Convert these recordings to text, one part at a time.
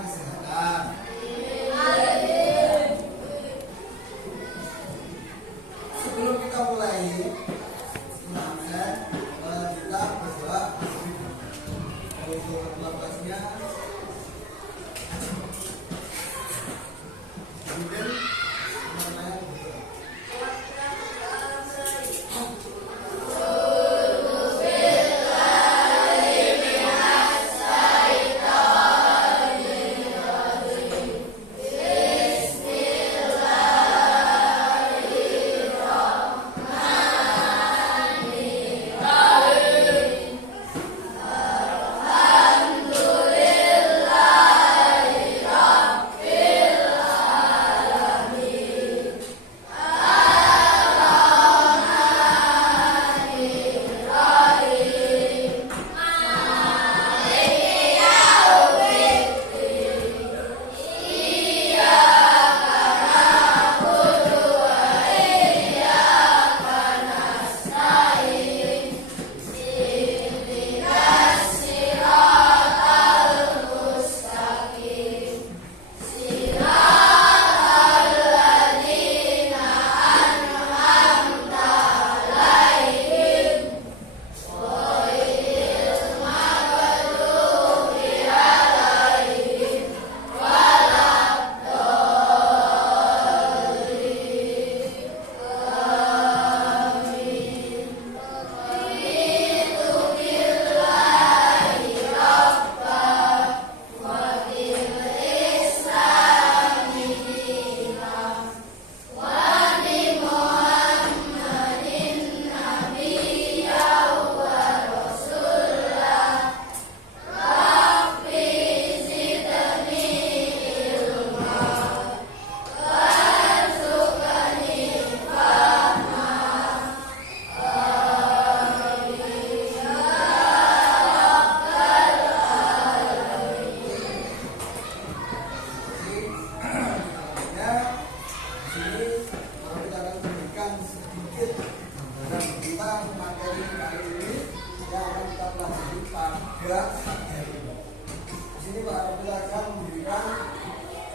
kesehatan. Sebelum kita mulai, silahkan kita berdoa untuk kelasnya. Kemudian namanya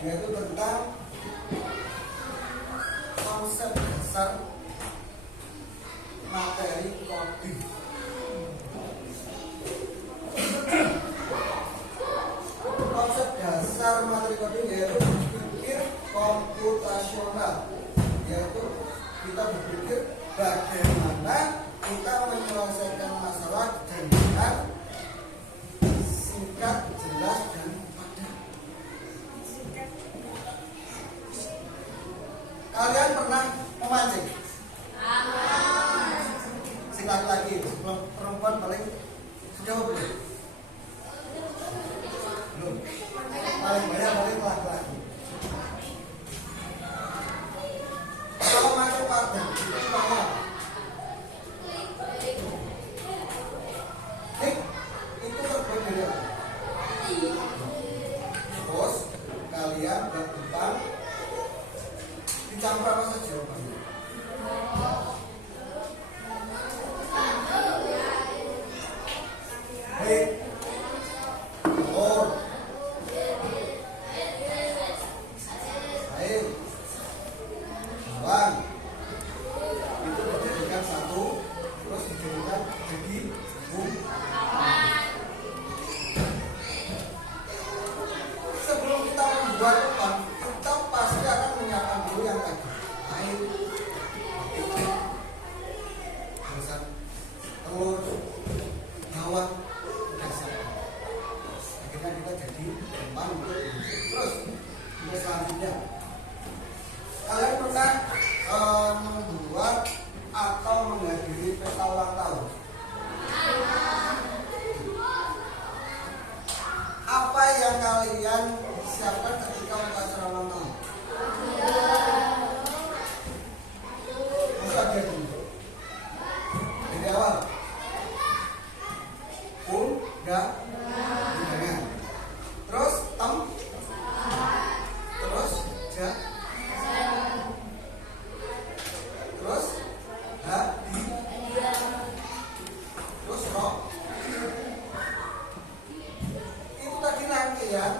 yaitu tentang konsep dasar materi coding. Konsep dasar materi coding yaitu berpikir komputasional, yaitu kita berpikir bagaimana kita menyelesaikan masalah dengan singkat, jelas, dan kalian pernah memancing? Si laki-laki, perempuan paling sejauh belum? Belum. Paling banyak paling laki-laki. Kalau masuk padang itu mana? Itu terbuat dari apa? Terus kalian berdepan dicampur apa saja jawabannya? Baik, telur, air, bawang, itu dijadikan satu, terus dijadikan jadi bumbu. Sebelum kita membuat kita pasti akan menyiapkan dulu yang tadi, air, telur, bawang, udah siap. Akhirnya kita jadi teman untuk terus untuk selanjutnya. Kalian pernah membuat atau menghadiri pesta ulang tahun? Apa yang kalian siapkan ketika upacara ulang tahun? Masa dia dulu dari awal undangan, terus terus terus terus roh. Itu tadi rangkaian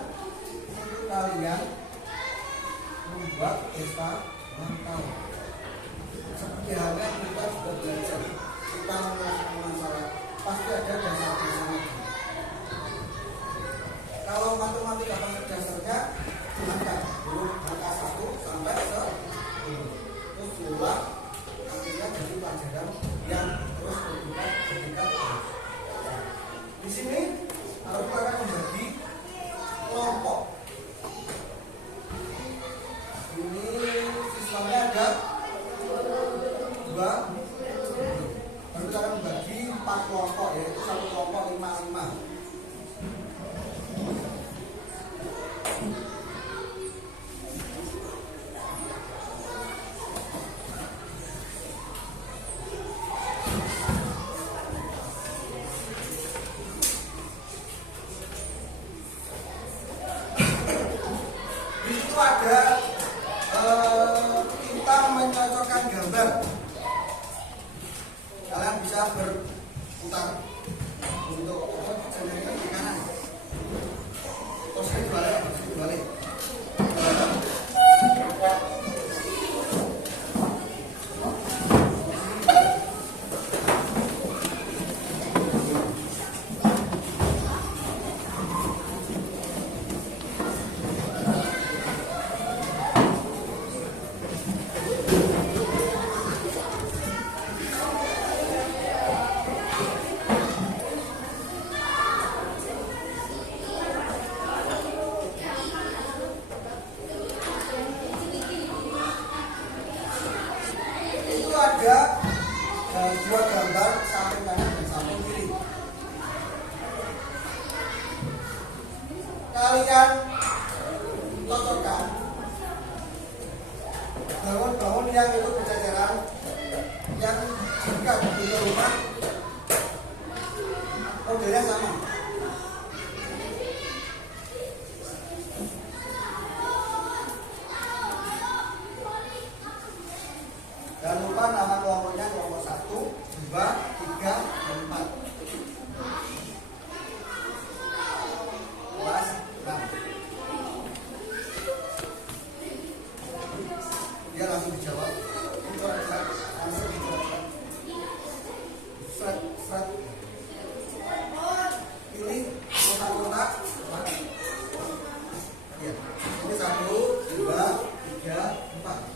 kelompok, yaitu satu kelompok 5-5. Di situ ada kita mencocokkan gambar. Kalian bisa berputar untuk jenengnya di kanan. Terus dibalik. Ada dua gambar samping kanan dan samping kiri. Kalian cocokkan bangun-bangun yang itu berjajaran, yang jika bentuk rumah modelnya sama. Jangan lupa nama kelompoknya kelompok 1, 2, 3, dan 4. Kelas 6. Dia langsung dijawab. Itu aja langsung dijawab. Seret. Pilih kotak-kotak. Ya. Ini 1, 2, 3, 4.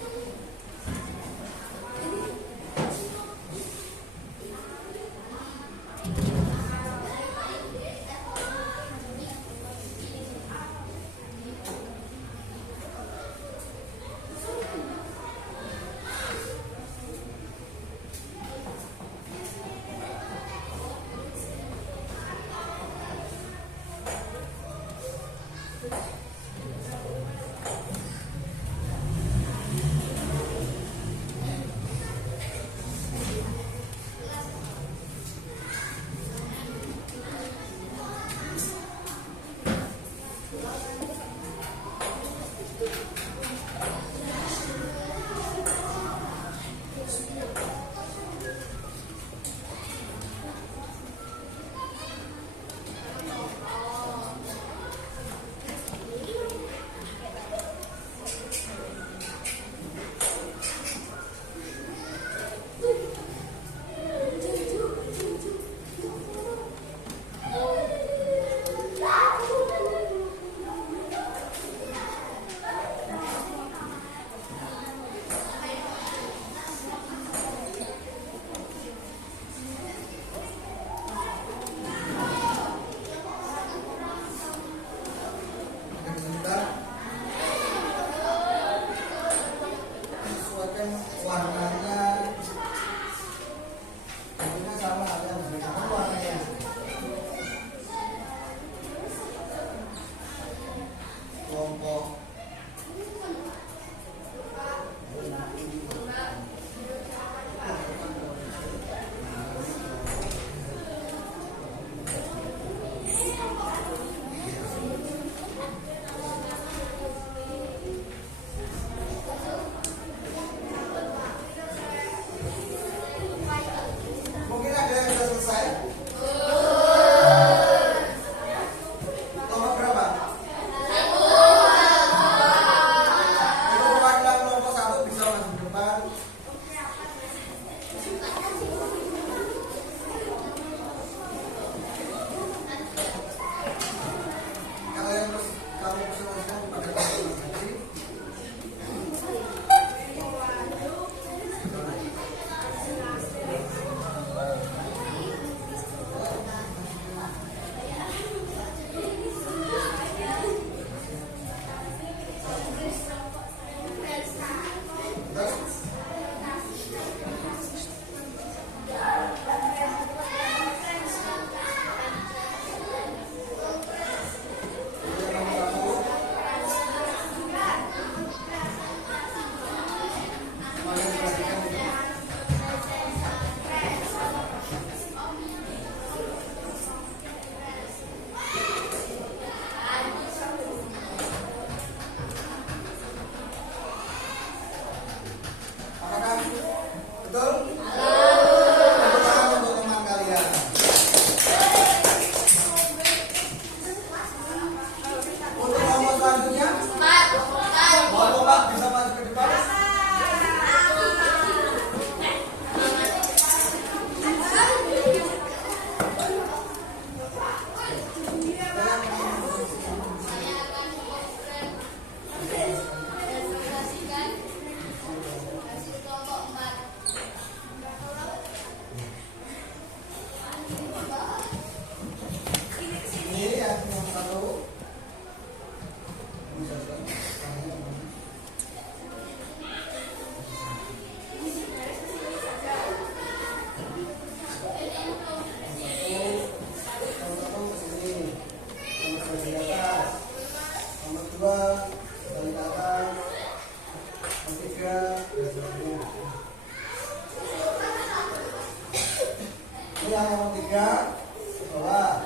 yang nomor 3 ke bawah.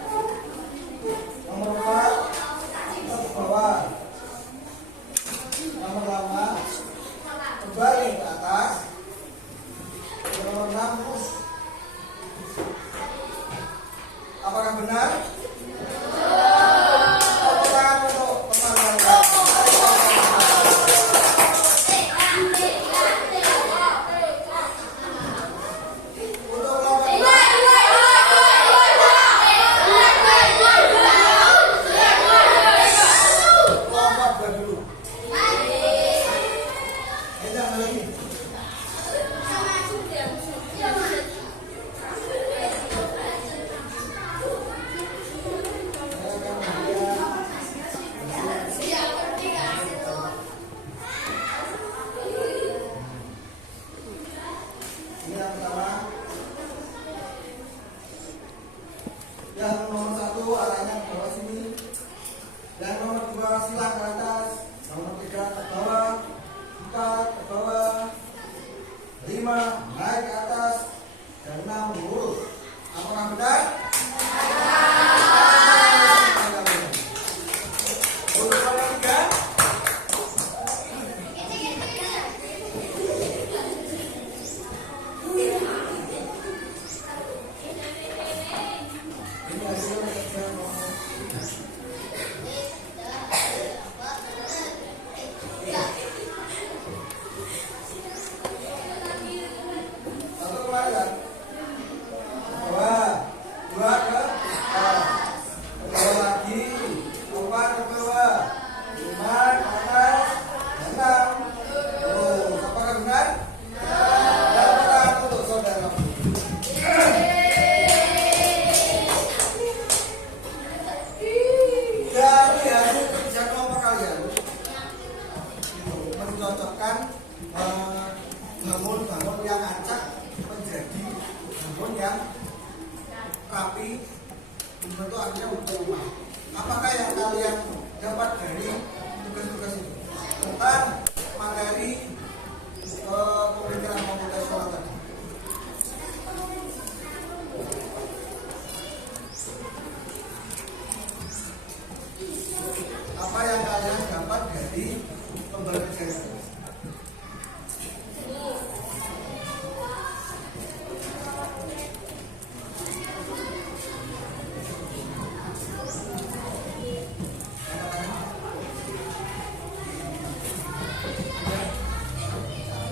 Nomor 4 ke bawah. Nomor 5 kembali ke atas. Nomor 6 terus. Apakah benar? Tepuk tangan untuk teman yang lain. Untuk kelompok dulu. Enak lagi. Ini yang pertama. Yang nomor 1 arahnya ke bawah sini. Yang nomor 2 silang ke atas. Nomor 3 ke bawah. 4 ke bawah. 5 naik ke atas. Dan 6 lurus. Apakah benar? Untuk nomor 3. Ini hasilnya kerja nomor 3. Satu kemana kan? Bawah. 2 ke atas. Ke bawah lagi. 4 ke bawah. 5 ke atas. 6. Oh, apakah benar? Dan benar untuk saudara. Dari hasil kerja kelompok kalian mencocokkan bangun-bangun yang acak menjadi bangun yang rapi bentuk akhirnya untuk rumah. Apakah yang kalian dapat dari tugas-tugas itu tentang materi pemikiran komputasional tadi? Apa yang kalian dapat dari pembelajaran ini?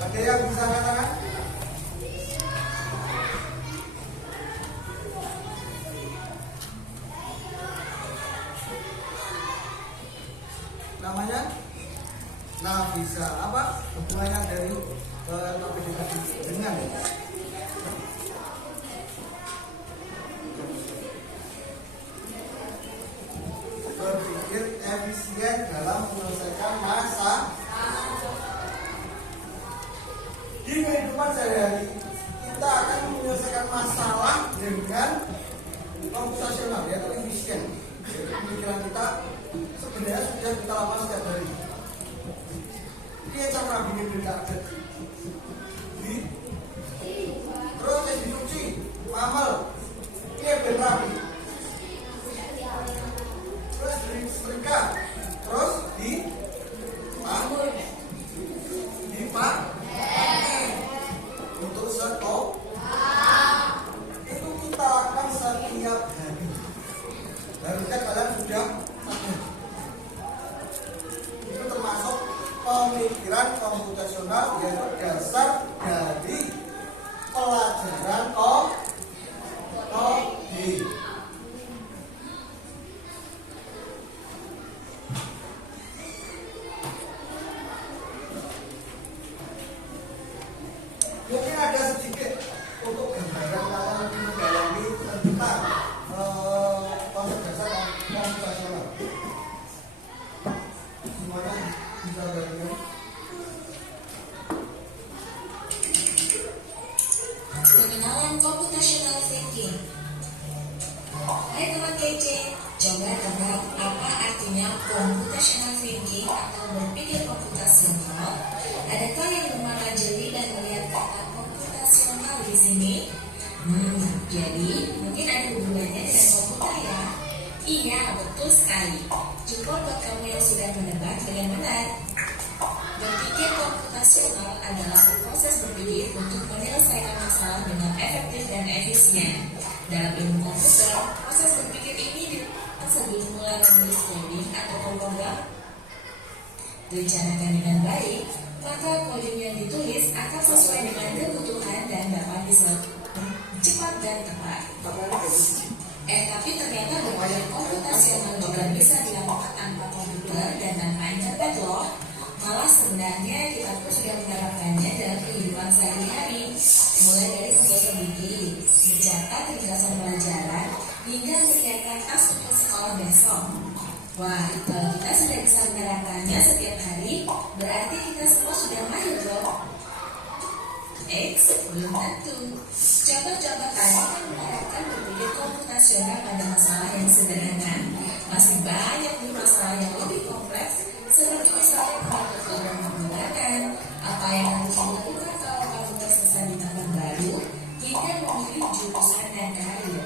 Ada yang bisa katakan? Namanya Nafisa. Apa hubungannya dari topik tadi dengan berpikir efisien dalam menyelesaikan masalah di kehidupan sehari-hari? Kita akan menyelesaikan masalah dengan komputasional, yaitu efisien. Jadi pemikiran kita sebenarnya sudah kita lakukan setiap hari. Ini cara bikin berita di terus instruksi amal ini berapi terus mereka terus di pak untuk stop itu kita lakukan setiap hari. Harusnya kalian sudah itu termasuk pemikiran komputasional, yaitu dasar dari pelajaran kognitif. Mungkin ada sedikit untuk gambaran kalian lebih mendalami tentang konsep dasar komputasional. Semuanya bisa belajar. Pengenalan computational thinking. Hai teman TC, coba tebak apa artinya computational thinking atau berpikir komputasional? Adakah yang memanajeli dan melihat kata komputasional di sini? Jadi, mungkin ada hubungannya dengan komputer ya? Iya, betul sekali. Jempol buat kamu yang sudah menebak dengan benar. Berpikir komputasional adalah proses berpikir untuk menyelesaikan masalah dengan efektif dan efisien. Dalam ilmu komputer, proses berpikir ini dilakukan sebelum mulai menulis coding atau program direncanakan dengan baik, maka coding yang ditulis akan sesuai dengan kebutuhan dan dapat diselesaikan cepat dan tepat. Tapi ternyata berpikir komputasional juga bisa dilakukan tanpa komputer dan tanpa internet loh. Malah sebenarnya kita pun sudah menerapkannya dalam kehidupan sehari-hari, mulai dari membuat buku, mencatat ringkasan pelajaran, hingga menyiapkan tas untuk sekolah besok. Wah, kalau kita sudah bisa menerapkannya setiap hari, berarti kita semua sudah mahir loh. Belum tentu. Contoh-contoh tadi kan menerapkan berpikir komputasional pada masalah yang sederhana. Masih banyak nih masalah yang lebih kompleks, seperti misalnya mengatur program menggunakan, apa yang harus dilakukan kalau kamu tersesat di tempat baru, hingga memilih jurusan dan karir.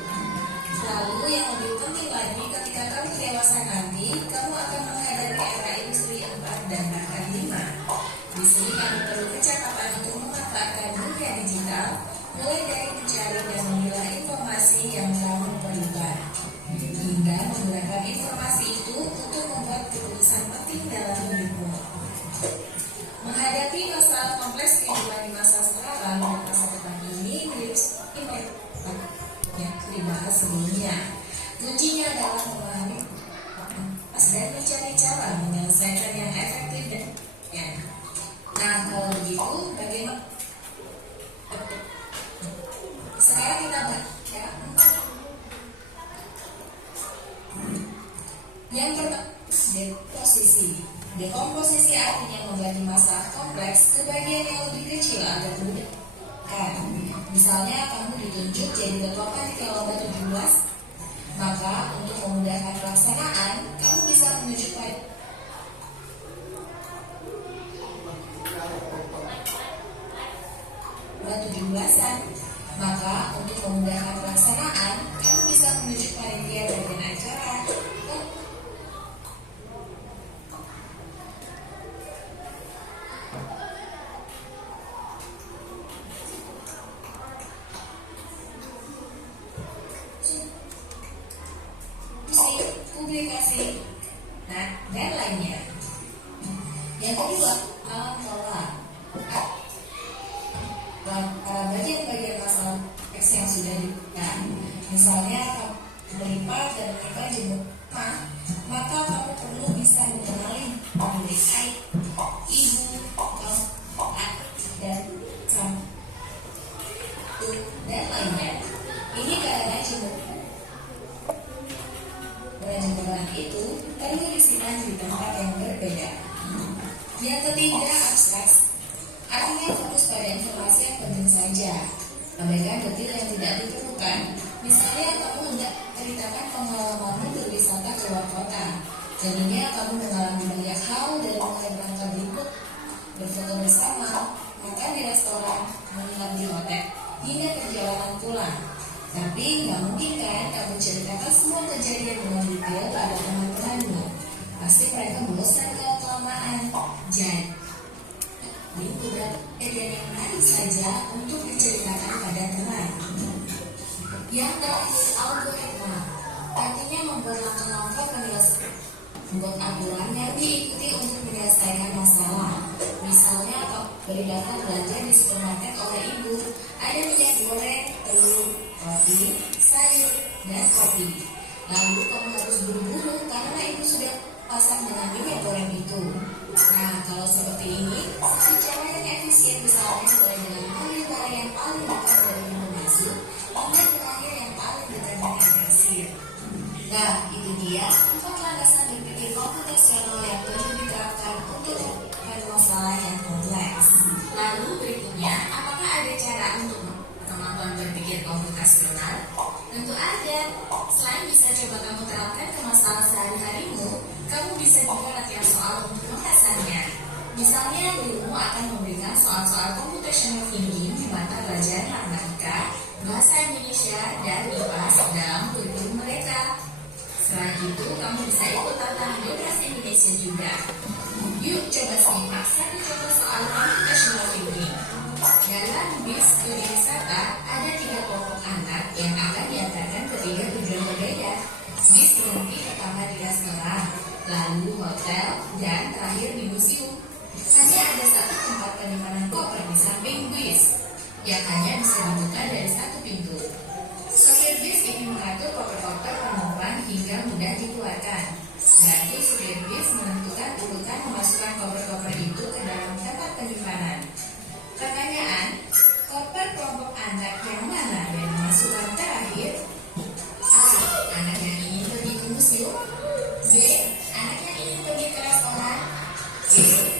Lalu yang lebih penting lagi, ketika kamu dewasa nanti, kamu akan menghadapi era industri 4 dan bahkan 5. Di sini kamu perlu kecakapan untuk memanfaatkan dunia digital, mulai dari mencari dan memilah informasi yang kamu perlukan, hingga menggunakan informasi itu untuk membuat keputusan penting dalam hidupmu. Menghadapi masalah kompleks kehidupan di masa sekarang dan masa depan ini mirip yang dibahas sebelumnya. Kuncinya adalah memahami dan mencari cara menyelesaikan yang efektif dan ya. Nah, kalau begitu bagaimana? Sekarang kita bahas ya. Yang pertama, dekomposisi. Dekomposisi artinya membagi masalah kompleks ke bagian yang lebih kecil agar mudah. Misalnya kamu ditunjuk jadi ketua panitia lomba 17, maka untuk memudahkan pelaksanaan, kamu bisa menunjuk lomba 17-an. Maka untuk memudahkan pelaksanaan, kamu bisa menunjuk panitia bagian acara. Publikasi, dan lainnya. Yang kedua, alam pola. Bagian-bagian masalah teks yang sudah diberikan, misalnya melipat dan mengikat jumlah, maka kamu perlu bisa mengenali pemilik air, ibu, dan dan lainnya. Ini karena jumlah itu perlu disimpan di tempat yang berbeda. Yang ketiga, abstrak. Artinya fokus pada informasi yang penting saja, abaikan detail yang tidak diperlukan. Misalnya kamu hendak ceritakan pengalamanmu berwisata ke luar kota. Jadinya kamu mengalami banyak hal dari mulai berangkat berikut, berfoto bersama, makan di restoran, menginap di hotel, hingga perjalanan pulang. Tapi nggak mungkin kan kamu ceritakan semua kejadian dengan detail pada teman-temanmu. Pasti mereka bosan kalau kelamaan. Jadi beberapa kejadian yang menarik saja untuk diceritakan pada teman. Yang terakhir, algoritma. Artinya membuat langkah-langkah penyelesaian, membuat aturan yang diikuti untuk menyelesaikan masalah. Misalnya, beri daftar belanja di supermarket oleh ibu, ada minyak goreng, telur, roti, sayur, dan kopi. Lalu kamu harus buru-buru karena ibu sudah pasang dengan minyak goreng itu. Nah, kalau seperti ini, cara yang efisien misalnya mulai dengan memilih barang yang paling dekat dari pintu masuk, hingga terakhir yang paling dekat dengan kasir. Nah, itu dia 4 landasan berpikir komputasional yang perlu diterapkan untuk menyelesaikan masalah yang kompleks. Lalu berikutnya, apakah ada cara untuk kemampuan berpikir komputasional? Tentu ada. Selain bisa coba kamu terapkan ke masalah sehari-harimu, kamu bisa juga latihan soal untuk mengasahnya. Misalnya, gurumu akan memberikan soal-soal computational thinking di mata pelajaran matematika, bahasa Indonesia dan IPA dalam kurikulum mereka. Selain itu, kamu bisa ikut tantangan bebas Indonesia juga. Yuk coba simak satu contoh soal computational thinking. Dalam BIS studi wisata, ada 3 kelompok anak yang akan diantarkan ke 3 tujuan berbeda. BIS berhenti pertama di restoran, lalu hotel, dan terakhir di museum. Hanya ada satu tempat penyimpanan koper di samping BIS yang hanya bisa dibuka dari satu pintu. Sopir bis ingin mengatur koper-koper penumpang hingga mudah dikeluarkan. Bantu supir bis menentukan urutan memasukkan koper-koper itu ke dalam tempat penyimpanan. Pertanyaan, koper kelompok anak yang mana yang dimasukkan terakhir? A. Anak yang ingin pergi ke museum. B. Anak yang ingin pergi ke restoran. C.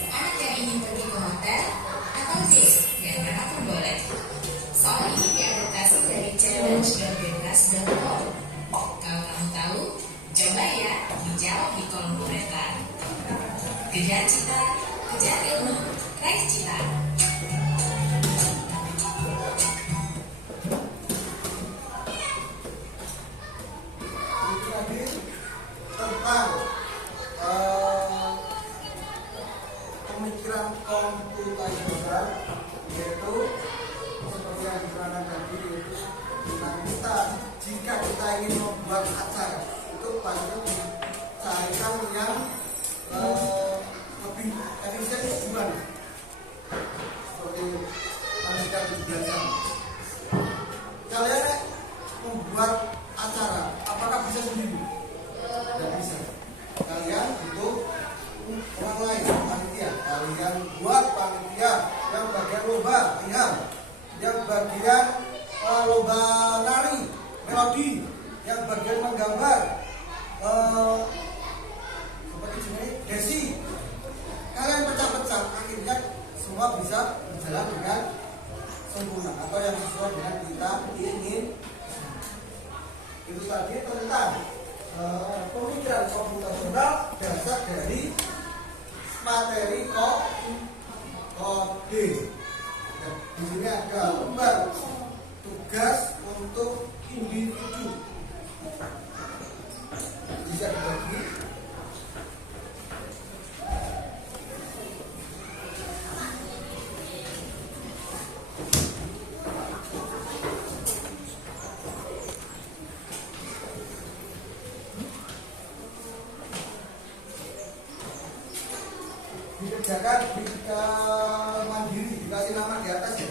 Anak yang ingin pergi ke hotel. Atau D. Yang mana pun boleh. Soal ini diadaptasi dari challenge.bebas.com. Kalau kamu tahu, coba ya dijawab di kolom komentar. Kejar cita, kejar ilmu, raih cita. Itu tadi tentang pemikiran komputasional, yaitu seperti yang diterangkan tadi, yaitu tentang jika kita ingin membuat acara itu pasti dicarikan yang lebih efisien gimana, seperti panitia 17 jam. Kalian membuat acara, apakah bisa sendiri? Tidak bisa. Kalian butuh orang lain, panitia. Kalian buat panitia yang bagian lomba ringan, yang bagian lomba nari, melodi, yang bagian menggambar, seperti ini, desi. Kalian pecah-pecah, akhirnya semua bisa berjalan dengan sempurna atau yang sesuai dengan kita ingin. Itu tadi tentang pemikiran komputasional dasar dari materi kode. Di sini ada lembar tugas untuk individu, bisa dibagi. Dikerjakan mandiri, dikasih nama di atas ya.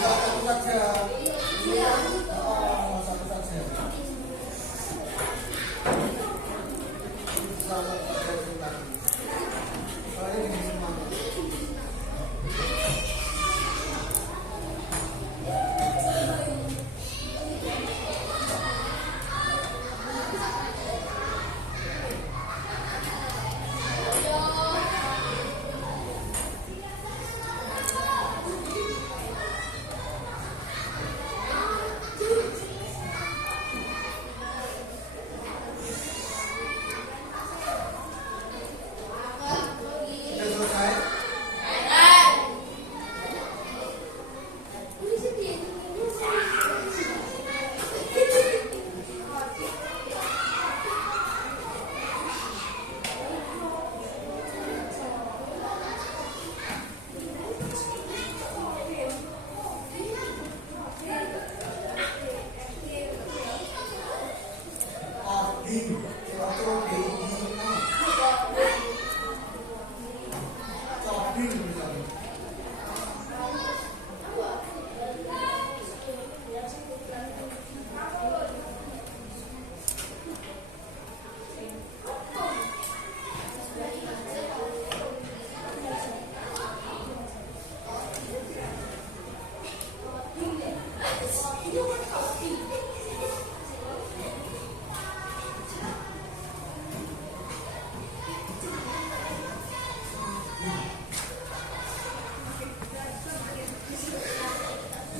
salah satu saja. Oh, satu saja. Salah satu saja tadi. Soalnya ini semuanya. Sudah selesai? Coding atau coding misalnya.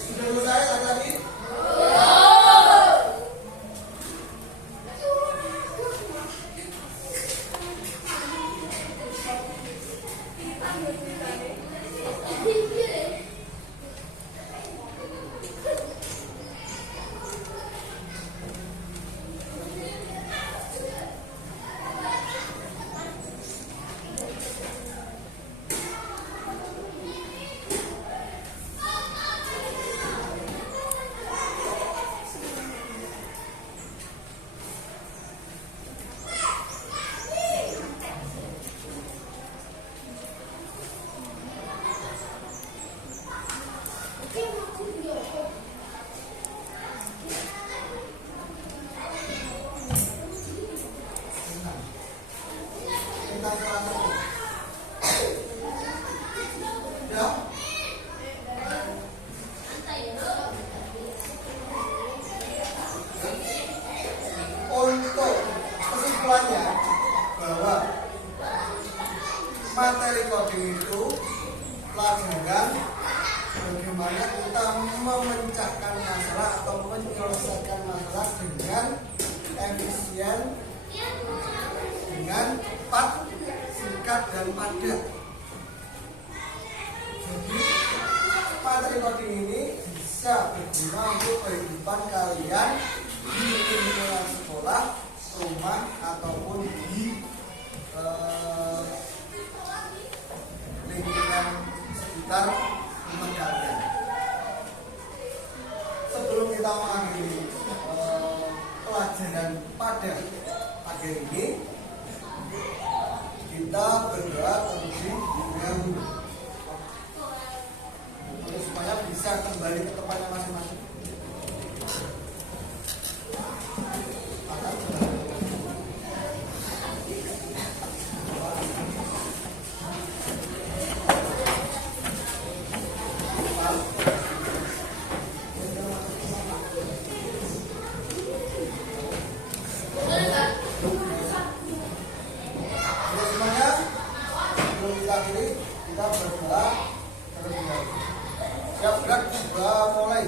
Sudah selesai tadi? Tentang kelas ya. Untuk kesimpulannya bahwa materi coding itu pelajaran bagaimana kita memecahkan masalah atau menyelesaikan masalah dengan efisien, dengan cepat, singkat dan padat. Jadi materi coding ini bisa berguna untuk kehidupan kalian di lingkungan sekolah, rumah ataupun di lingkungan sekitar rumah kalian. Sebelum kita mengakhiri pelajaran pada pagi ini, kita berdoa terlebih dahulu supaya bisa kembali ke tempatnya masing-masing. Kita berdoa terlebih dahulu. Siap gerak, mulai.